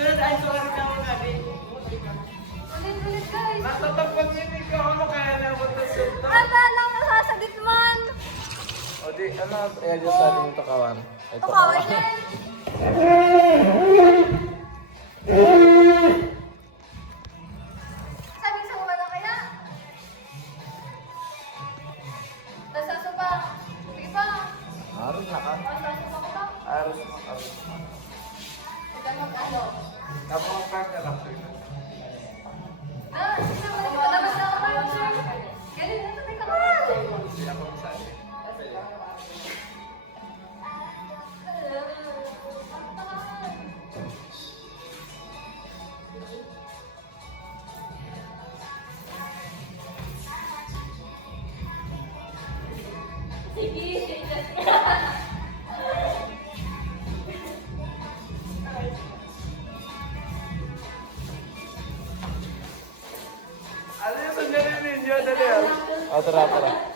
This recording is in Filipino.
Sunod ay sorry na ako nabi. Ulit-ulit guys. Natatapag yun ikaw ano kaya na mo to sunod. Ata lang nasasagit man. O di, ano, i-adjust natin yung tukawan. Ito Tukawan yan. Sabi sa wala kaya. Nasaso pa. Sige pa. Aros na ka. Nasaso pa ko pa. Aros na ka. Ito mag-ano. Tapos ang prank na lang. Ah, sige na. Labas na ako. Galing na ito. Teka ka. Hindi ako masali. Ano yung sandali ninyo? Dali ah. O, tara, tara.